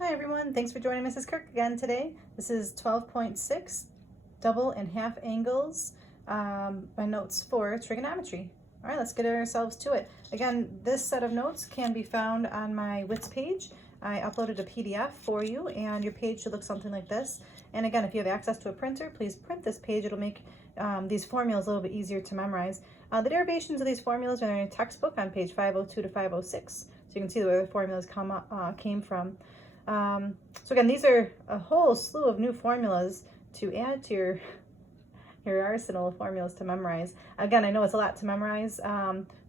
Hi everyone, thanks for joining Mrs. Kirk again today. This is 12.6, double and half angles, my notes for trigonometry. All right, let's get ourselves to it. Again, this set of notes can be found on my WITS page. I uploaded a PDF for you and your page should look something like this. And again, if you have access to a printer, please print this page. It'll make these formulas a little bit easier to memorize. The derivations of these formulas are in your textbook on page 502 to 506. So you can see where the formulas came from. So again, these are a whole slew of new formulas to add to your arsenal of formulas to memorize. Again, I know it's a lot to memorize.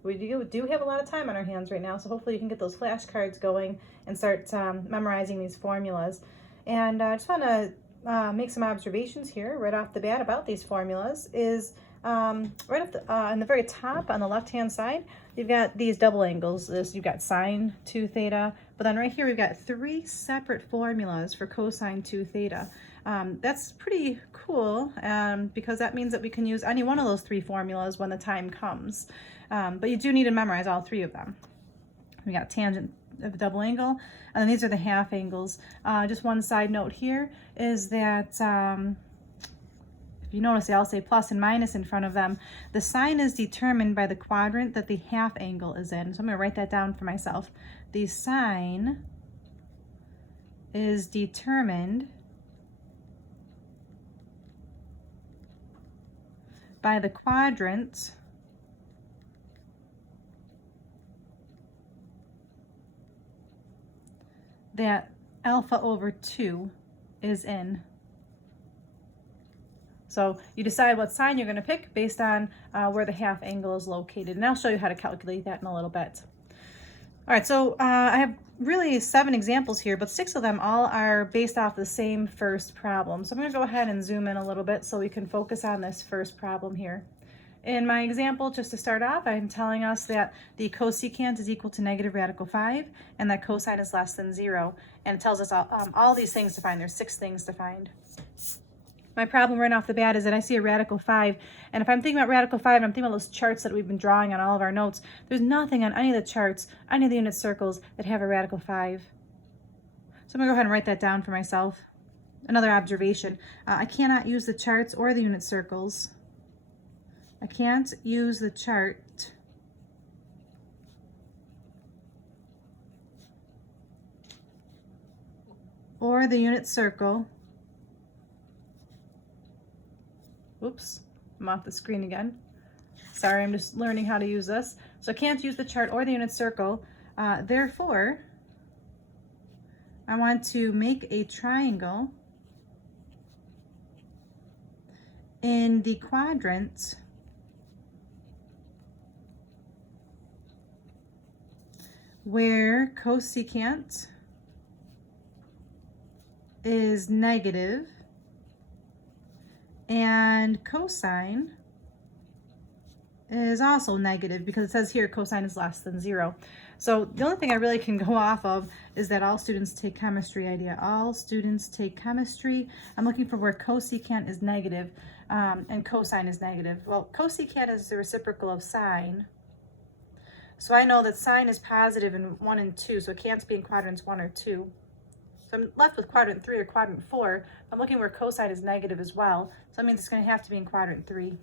We do have a lot of time on our hands right now, so hopefully you can get those flashcards going and start memorizing these formulas. And I just want to make some observations here right off the bat about these formulas. Is right up on the very top on the left hand side, you've got these double angles. You've got sine 2 theta, but then right here we've got 3 separate formulas for cosine 2 theta. That's pretty cool because that means that we can use any one of those 3 formulas when the time comes. But you do need to memorize all 3 of them. We got tangent of a double angle, and then these are the half angles. Just one side note here is that if you notice, I'll say plus and minus in front of them. The sine is determined by the quadrant that the half angle is in. So I'm going to write that down for myself. The sine is determined by the quadrant that alpha over 2 is in. So you decide what sign you're going to pick based on where the half angle is located. And I'll show you how to calculate that in a little bit. All right, so I have really 7 examples here, but 6 of them all are based off the same first problem. So I'm going to go ahead and zoom in a little bit so we can focus on this first problem here. In my example, just to start off, I'm telling us that the cosecant is equal to negative radical 5 and that cosine is less than 0. And it tells us all these things to find. There's 6 things to find. My problem right off the bat is that I see a radical 5, and if I'm thinking about radical 5, and I'm thinking about those charts that we've been drawing on all of our notes, there's nothing on any of the charts, any of the unit circles that have a radical 5. So I'm going to go ahead and write that down for myself. Another observation, I cannot use the charts or the unit circles. I can't use the chart or the unit circle. Oops, I'm off the screen again. Sorry, I'm just learning how to use this. So I can't use the chart or the unit circle. Therefore, I want to make a triangle in the quadrant where cosecant is negative and cosine is also negative because it says here cosine is less than 0. So the only thing I really can go off of is that all students take chemistry idea. All students take chemistry. I'm looking for where cosecant is negative and cosine is negative. Well, cosecant is the reciprocal of sine. So I know that sine is positive in 1 and 2, so it can't be in quadrants 1 or 2. So I'm left with quadrant 3 or quadrant 4. I'm looking where cosine is negative as well. So that means it's going to have to be in quadrant 3.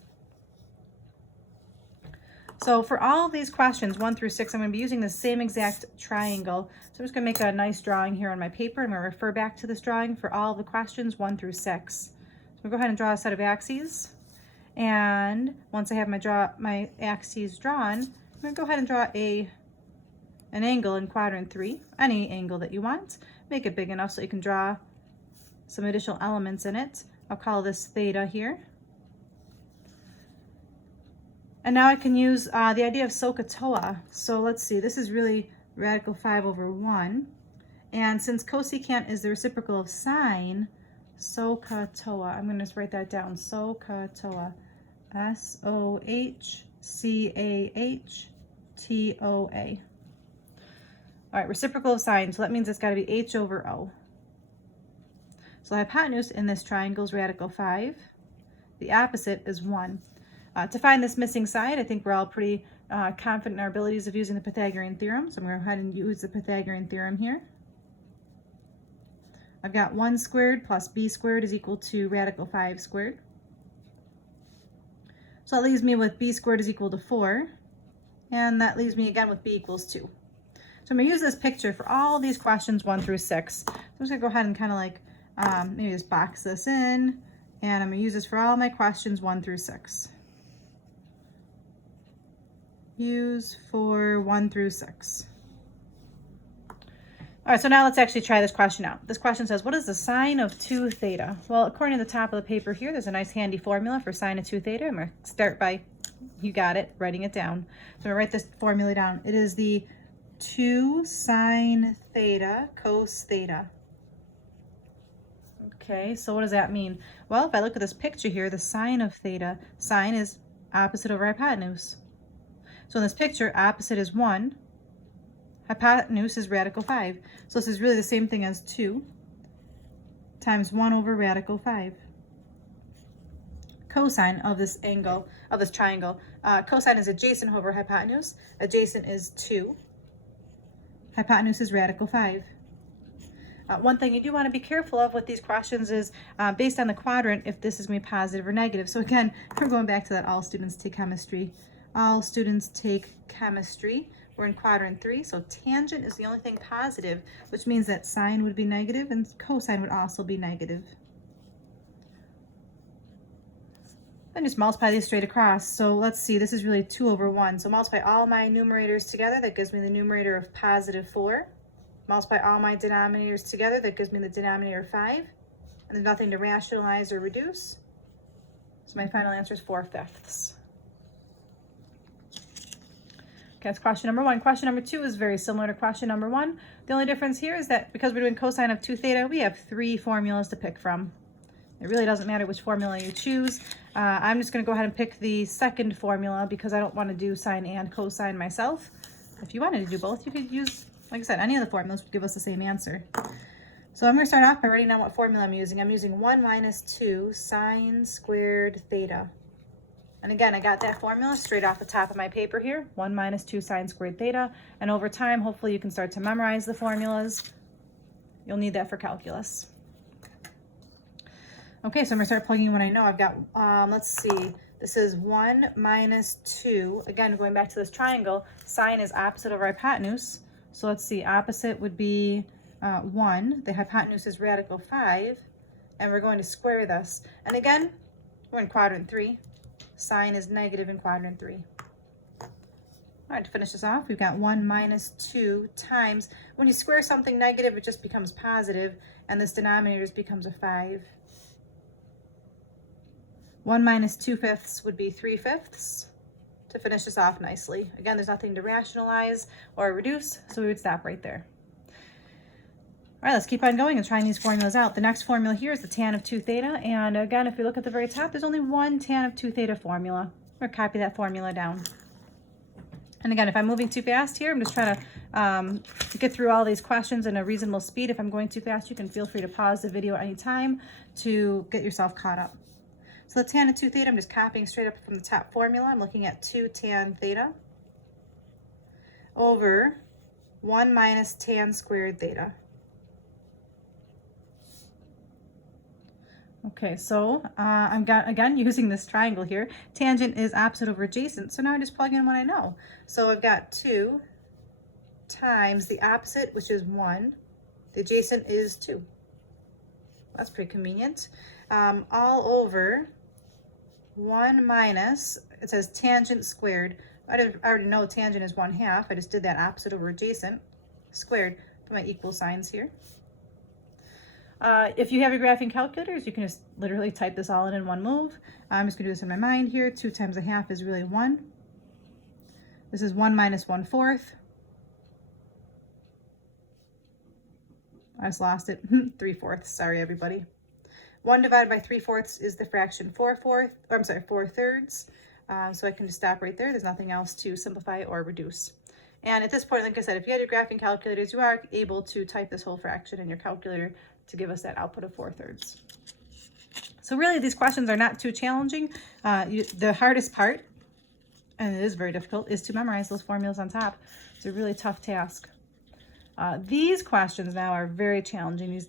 So for all of these questions, 1 through 6, I'm going to be using the same exact triangle. So I'm just going to make a nice drawing here on my paper. I'm going to refer back to this drawing for all of the questions 1 through 6. So I'm going to go ahead and draw a set of axes. And once I have my axes drawn, I'm going to go ahead and draw an angle in quadrant 3, any angle that you want. Make it big enough so you can draw some additional elements in it. I'll call this theta here. And now I can use the idea of SOHCAHTOA. So let's see, this is really radical 5 over 1. And since cosecant is the reciprocal of sine, SOHCAHTOA, I'm going to just write that down, SOHCAHTOA, S-O-H-C-A-H-T-O-A. All right, reciprocal of sine, so that means it's got to be h over o. So the hypotenuse in this triangle is radical 5. The opposite is 1. To find this missing side, I think we're all pretty confident in our abilities of using the Pythagorean theorem. So I'm going to go ahead and use the Pythagorean theorem here. I've got 1 squared plus b squared is equal to radical 5 squared. So that leaves me with b squared is equal to 4. And that leaves me again with b equals 2. So I'm going to use this picture for all these questions 1 through 6. So I'm just going to go ahead and kind of like maybe just box this in. And I'm going to use this for all my questions 1 through 6. Use for 1 through 6. All right, so now let's actually try this question out. This question says, what is the sine of 2 theta? Well, according to the top of the paper here, there's a nice handy formula for sine of 2 theta. I'm going to start by, you got it, writing it down. So I'm going to write this formula down. It is the 2 sine theta cos theta. Okay, so what does that mean? Well, if I look at this picture here, the sine of theta, sine is opposite over hypotenuse. So in this picture, opposite is 1. Hypotenuse is radical 5. So this is really the same thing as 2 times 1 over radical 5. Cosine of this angle, of this triangle. Cosine is adjacent over hypotenuse. Adjacent is 2. Hypotenuse is radical 5. One thing you do want to be careful of with these questions is based on the quadrant, if this is going to be positive or negative. So again, we're going back to that all students take chemistry. All students take chemistry. We're in quadrant 3, so tangent is the only thing positive, which means that sine would be negative and cosine would also be negative. Then just multiply these straight across. So let's see, this is really 2 over 1. So multiply all my numerators together, that gives me the numerator of positive 4. Multiply all my denominators together, that gives me the denominator of 5. And there's nothing to rationalize or reduce. So my final answer is 4/5. Okay, that's question number 1. Question number 2 is very similar to question number 1. The only difference here is that because we're doing cosine of 2 theta, we have 3 formulas to pick from. It really doesn't matter which formula you choose. I'm just going to go ahead and pick the second formula because I don't want to do sine and cosine myself. If you wanted to do both, you could use, like I said, any of the formulas would give us the same answer. So I'm going to start off by writing down what formula I'm using. I'm using 1 minus 2 sine squared theta. And again, I got that formula straight off the top of my paper here, 1 minus 2 sine squared theta. And over time, hopefully you can start to memorize the formulas. You'll need that for calculus. Okay, so I'm gonna start plugging in what I know. I've got, let's see, this is 1 minus 2. Again, going back to this triangle, sine is opposite over hypotenuse. So let's see, opposite would be 1. The hypotenuse is radical 5. And we're going to square this. And again, we're in quadrant 3. Sine is negative in quadrant 3. All right, to finish this off, we've got 1 minus 2 times. When you square something negative, it just becomes positive, and this denominator becomes a 5. 1 minus 2/5 would be 3/5 to finish this off nicely. Again, there's nothing to rationalize or reduce, so we would stop right there. All right, let's keep on going and trying these formulas out. The next formula here is the tan of 2 theta. And again, if we look at the very top, there's only one tan of 2 theta formula. We're going to copy that formula down. And again, if I'm moving too fast here, I'm just trying to get through all these questions in a reasonable speed. If I'm going too fast, you can feel free to pause the video anytime to get yourself caught up. So the tan of 2 theta, I'm just copying straight up from the top formula. I'm looking at 2 tan theta over 1 minus tan squared theta. Okay, so I'm again using this triangle here. Tangent is opposite over adjacent, so now I just plug in what I know. So I've got 2 times the opposite, which is 1. The adjacent is 2. That's pretty convenient. All over 1 minus, it says tangent squared. I already know tangent is 1/2. I just did that opposite over adjacent squared. Put my equal signs here. If you have your graphing calculators, you can just literally type this all in one move. I'm just going to do this in my mind here. 2 times 1/2 is really 1. This is 1 minus 1/4. I just lost it. 3/4. Sorry, everybody. 1 divided by 3/4 is the fraction 4/3. So I can just stop right there. There's nothing else to simplify or reduce. And at this point, like I said, if you had your graphing calculators, you are able to type this whole fraction in your calculator to give us that output of 4/3. So really, these questions are not too challenging. The hardest part, and it is very difficult, is to memorize those formulas on top. It's a really tough task. These questions now are very challenging, these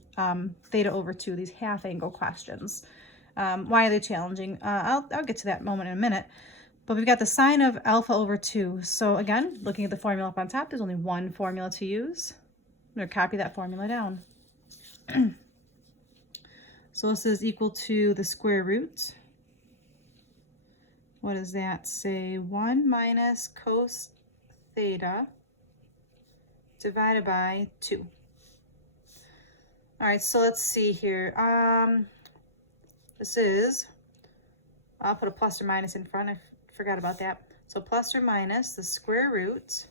theta over 2, these half angle questions. Why are they challenging? I'll get to that moment in a minute. But we've got the sine of alpha over 2. So again, looking at the formula up on top, there's only one formula to use. I'm going to copy that formula down. So this is equal to the square root. What does that say? 1 minus cos theta divided by 2. All right, so let's see here. This is, I'll put a plus or minus in front. I forgot about that. So plus or minus the square root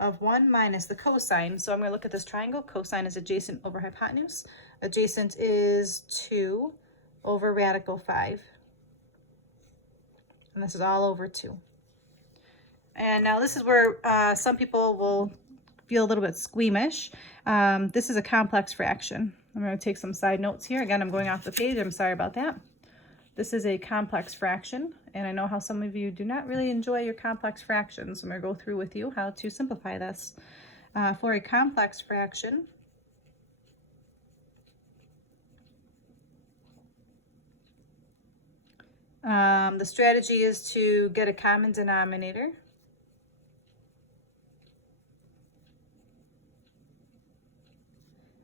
of 1 minus the cosine. So I'm going to look at this triangle. Cosine is adjacent over hypotenuse. Adjacent is 2 over radical 5. And this is all over 2. And now this is where some people will feel a little bit squeamish. This is a complex fraction. I'm going to take some side notes here. Again, I'm going off the page. I'm sorry about that. This is a complex fraction, and I know how some of you do not really enjoy your complex fractions. I'm going to go through with you how to simplify this. For a complex fraction, the strategy is to get a common denominator.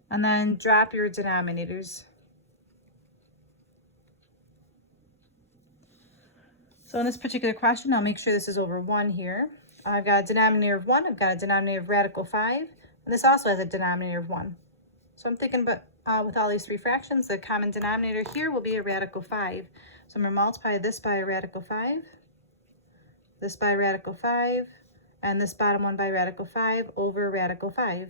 And then drop your denominators. So in this particular question, I'll make sure this is over 1 here. I've got a denominator of 1, I've got a denominator of radical 5, and this also has a denominator of 1. So I'm thinking, but with all these three fractions, the common denominator here will be a radical 5. So I'm going to multiply this by a radical 5, this by a radical 5, and this bottom one by radical 5 over radical 5.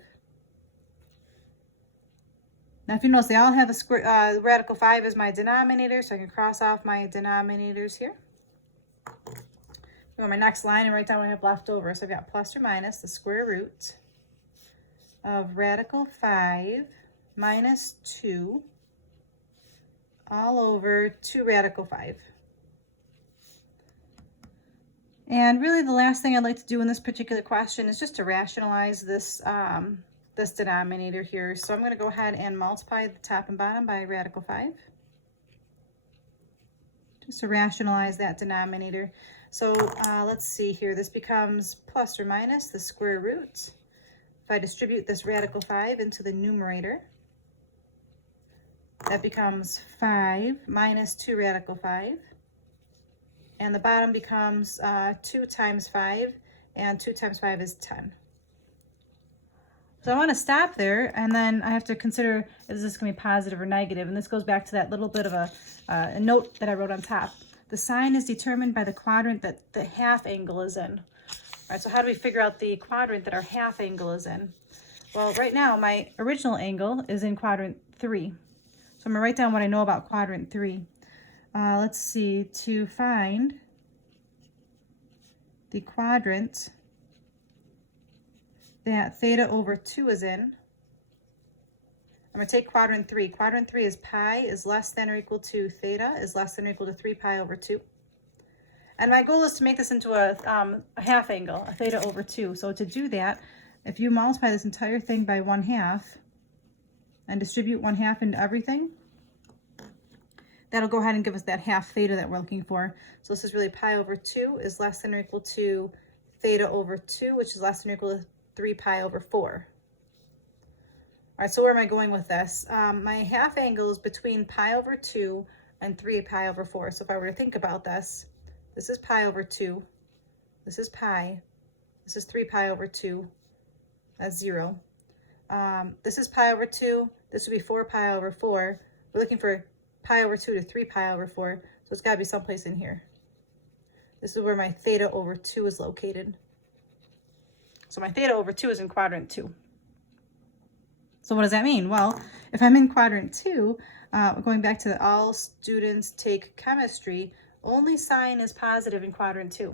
Now, if you notice, they all have a square, radical 5 is my denominator, so I can cross off my denominators here. Go on my next line and write down what I have left over. So I've got plus or minus the square root of radical 5 minus 2 all over 2 radical 5. And really the last thing I'd like to do in this particular question is just to rationalize this this denominator here. So I'm going to go ahead and multiply the top and bottom by radical 5. Just to rationalize that denominator. So let's see here. This becomes plus or minus the square root. If I distribute this radical 5 into the numerator, that becomes 5 minus 2 radical 5. And the bottom becomes 2 times 5, and 2 times 5 is 10. So I want to stop there, and then I have to consider, is this going to be positive or negative? And this goes back to that little bit of a note that I wrote on top. The sign is determined by the quadrant that the half angle is in. All right, so how do we figure out the quadrant that our half angle is in? Well, right now, my original angle is in quadrant 3. So I'm going to write down what I know about quadrant 3. Let's see, to find the quadrant that theta over 2 is in, I'm going to take quadrant 3. Quadrant 3 is pi is less than or equal to theta is less than or equal to 3 pi over 2. And my goal is to make this into a half angle, a theta over 2. So to do that, if you multiply this entire thing by 1/2 and distribute 1/2 into everything, that'll go ahead and give us that half theta that we're looking for. So this is really pi over 2 is less than or equal to theta over 2, which is less than or equal to 3 pi over 4. All right, so where am I going with this? My half angle is between pi over 2 and 3 pi over 4. So if I were to think about this, this is pi over 2, this is pi, this is 3 pi over 2, that's 0. This is pi over 2, this would be 4 pi over 4. We're looking for pi over 2 to 3 pi over 4, so it's got to be someplace in here. This is where my theta over 2 is located. So my theta over 2 is in quadrant 2. So what does that mean? Well, if I'm in quadrant 2, going back to the all students take chemistry, only sign is positive in quadrant 2.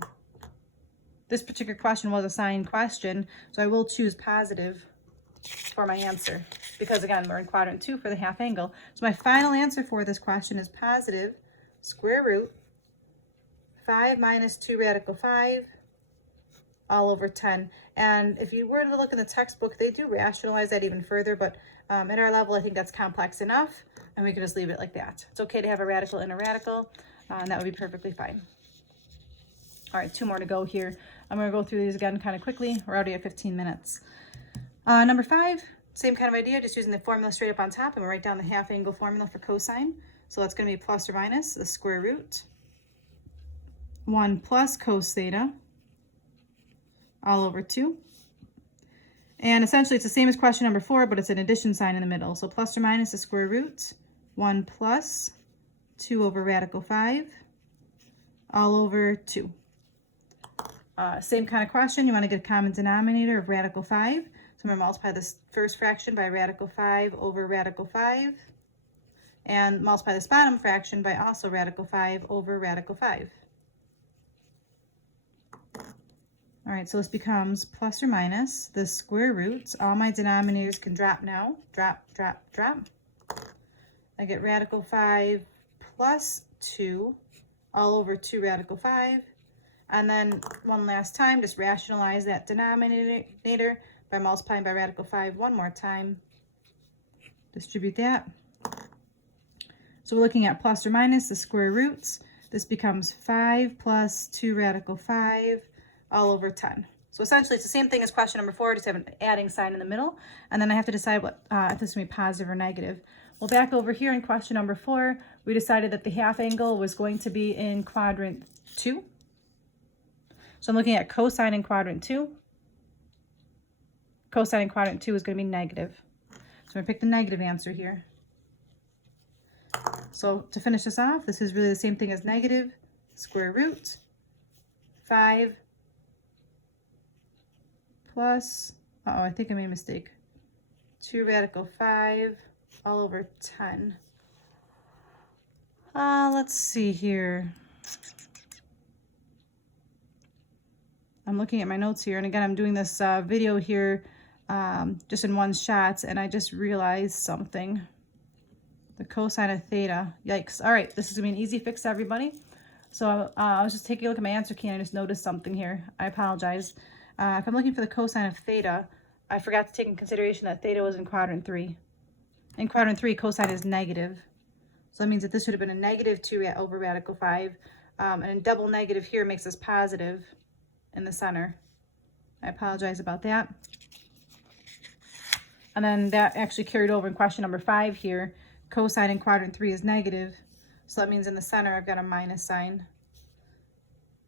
This particular question was a sign question, so I will choose positive for my answer because, again, we're in quadrant 2 for the half angle. So my final answer for this question is positive square root 5 minus 2 radical 5 all over 10. And if you were to look in the textbook, they do rationalize that even further, but at our level, I think that's complex enough, and we can just leave it like that. It's okay to have a radical and a radical, and that would be perfectly fine. All right, 2 more to go here. I'm going to go through these again kind of quickly. We're already at 15 minutes. Number 5, same kind of idea, just using the formula straight up on top. I'm going to write down the half angle formula for cosine. So that's going to be plus or minus the square root 1 plus cos theta all over 2. And essentially it's the same as question number 4, but it's an addition sign in the middle. So plus or minus the square root 1 plus 2 over radical 5 all over 2. Same kind of question. You want to get a common denominator of radical 5. So I'm going to multiply this first fraction by radical 5 over radical 5. And multiply this bottom fraction by also radical 5 over radical 5. All right, so this becomes plus or minus the square roots. All my denominators can drop now. Drop, drop, drop. I get radical 5 plus 2 all over 2 radical 5. And then one last time, just rationalize that denominator by multiplying by radical 5 one more time. Distribute that. So we're looking at plus or minus the square roots. This becomes 5 plus 2 radical 5 all over 10. So essentially it's the same thing as question number 4, just have an adding sign in the middle. And then I have to decide what if this is going to be positive or negative. Well, back over here in question number 4, we decided that the half angle was going to be in quadrant 2. So I'm looking at cosine in quadrant 2. Cosine in quadrant 2 is going to be negative. So I'm going to pick the negative answer here. So to finish this off, this is really the same thing as negative square root 5 plus, I think I made a mistake, 2 radical 5 all over 10. Let's see here. I'm looking at my notes here, and again, I'm doing this video here just in one shot, and I just realized something. The cosine of theta. Yikes. All right, this is going to be an easy fix, everybody. So I was just taking a look at my answer key, and I just noticed something here. I apologize. If I'm looking for the cosine of theta, I forgot to take in consideration that theta was in quadrant 3. In quadrant 3, cosine is negative. So that means that this should have been a negative 2 over radical 5. And a double negative here makes us positive in the center. I apologize about that. And then that actually carried over in question number 5 here. Cosine in quadrant 3 is negative. So that means in the center I've got a minus sign.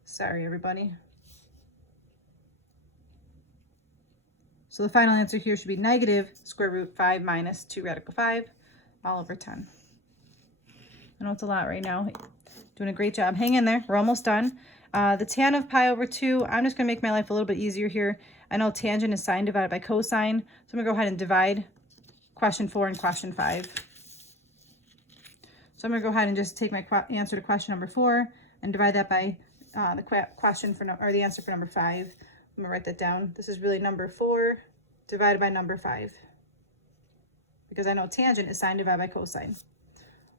Sorry, everybody. So the final answer here should be negative square root 5 minus 2 radical 5 all over 10. I know it's a lot right now. Doing a great job. Hang in there. We're almost done. The tan of pi over 2, I'm just going to make my life a little bit easier here. I know tangent is sine divided by cosine, so I'm going to go ahead and divide question 4 and question 5. So I'm going to go ahead and just take my answer to question number 4 and divide that by the answer for number 5. I'm going to write that down. This is really number 4 divided by number 5, because I know tangent is sine divided by cosine.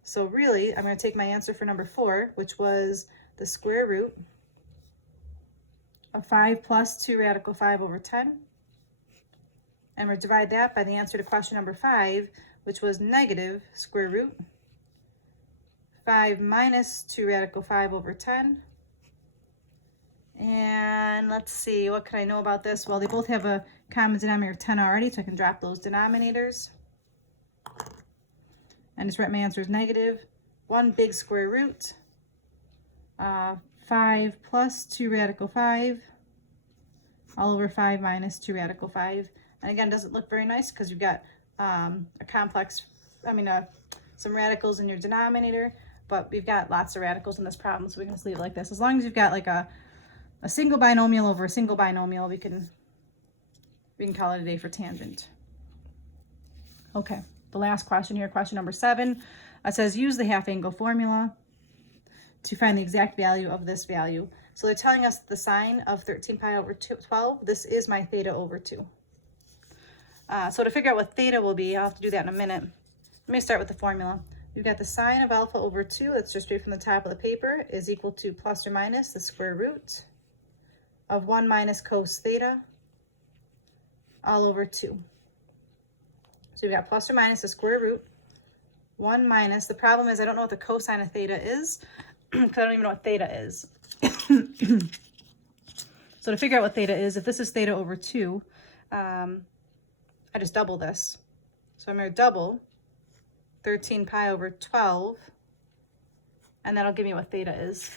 So really, I'm going to take my answer for number 4, which was the square root of 5 plus 2 radical 5 over 10. And we'll divide that by the answer to question number 5, which was negative square root 5 minus 2 radical 5 over 10. And let's see, what can I know about this? Well, they both have a common denominator of 10 already, so I can drop those denominators. And just write my answer as negative 1 big square root 5 plus 2 radical 5 all over 5 minus 2 radical 5. And again, doesn't look very nice because you've got some radicals in your denominator, but we've got lots of radicals in this problem, so we can just leave it like this. As long as you've got like a single binomial over a single binomial, we can call it a day for tangent. Okay, the last question here, question number 7. It says use the half angle formula to find the exact value of this value. So they're telling us the sine of 13 pi over 12, this is my theta over 2. So to figure out what theta will be, I'll have to do that in a minute. Let me start with the formula. We've got the sine of alpha over 2, that's just straight from the top of the paper, is equal to plus or minus the square root of 1 minus cos theta all over 2. So we've got plus or minus the square root, 1 minus, the problem is I don't know what the cosine of theta is, because I don't even know what theta is. So to figure out what theta is, if this is theta over 2, I just double this. So I'm going to double 13 pi over 12, and that'll give me what theta is.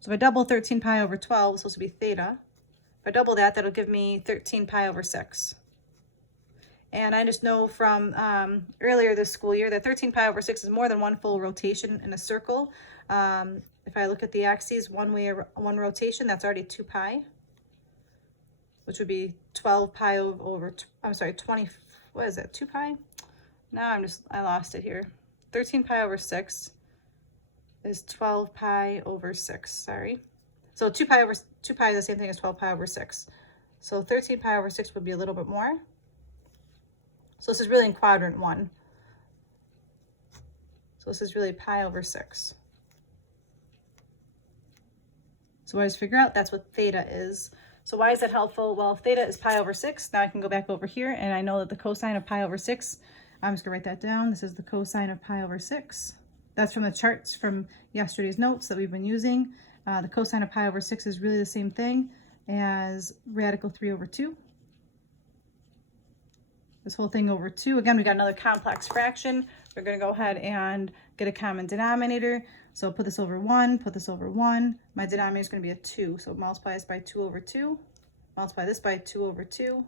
So if I double 13 pi over 12, it's supposed to be theta. If I double that, that'll give me 13 pi over 6. And I just know from earlier this school year that 13 pi over 6 is more than one full rotation in a circle. If I look at the axes, one rotation, that's already 2 pi, which would be 12 pi over, I'm sorry, 20, what is that, 2 pi? Now I lost it here. 13 pi over 6 is 12 pi over 6, sorry. So 2 pi is the same thing as 12 pi over 6. So 13 pi over 6 would be a little bit more. So this is really in quadrant 1. So this is really pi over 6. So I just figure out that's what theta is. So why is that helpful? Well, if theta is pi over 6, now I can go back over here and I know that the cosine of pi over 6, I'm just gonna write that down. This is the cosine of pi over 6. That's from the charts from yesterday's notes that we've been using. The cosine of pi over 6 is really the same thing as radical 3 over 2. This whole thing over 2. Again, we got another complex fraction. We're going to go ahead and get a common denominator. So put this over 1, put this over 1. My denominator is going to be a 2. So multiply this by 2 over 2. Multiply this by 2 over 2.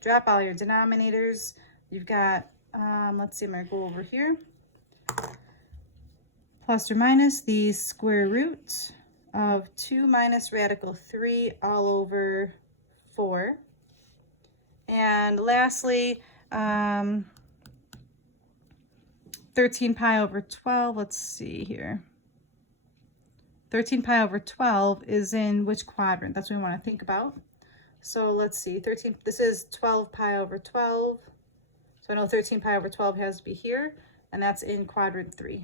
Drop all your denominators. You've got, let's see, I'm going to go over here. Plus or minus the square root of 2 minus radical 3 all over 4. And lastly, 13 pi over 12, let's see here. 13 pi over 12 is in which quadrant? That's what we want to think about. So let's see, this is 12 pi over 12. So I know 13 pi over 12 has to be here, and that's in quadrant 3.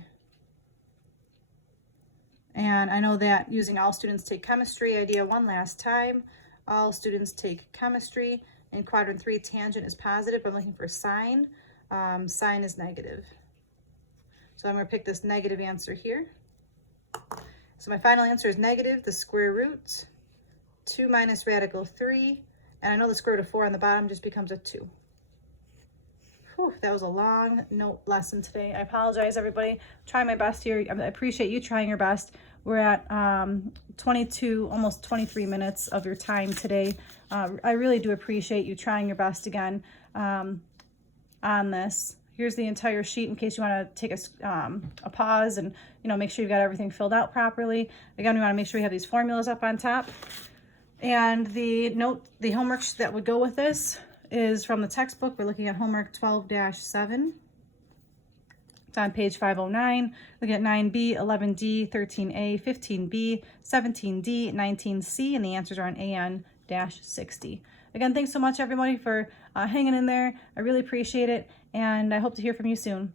And I know that using all students take chemistry idea one last time. All students take chemistry. In quadrant 3, tangent is positive, but I'm looking for sine. Sine is negative. So I'm going to pick this negative answer here. So my final answer is negative, the square root, 2 minus radical 3. And I know the square root of 4 on the bottom just becomes a 2. Whew, that was a long note lesson today. I apologize, everybody. Trying my best here. I appreciate you trying your best. We're at 22, almost 23 minutes of your time today. I really do appreciate you trying your best again on this. Here's the entire sheet in case you want to take a pause and make sure you've got everything filled out properly. Again, we want to make sure we have these formulas up on top. And the homework that would go with this is from the textbook. We're looking at homework 12-7. It's on page 509. Look at 9B, 11D, 13A, 15B, 17D, 19C, and the answers are on AN-60. Again, thanks so much, everybody, for hanging in there. I really appreciate it, and I hope to hear from you soon.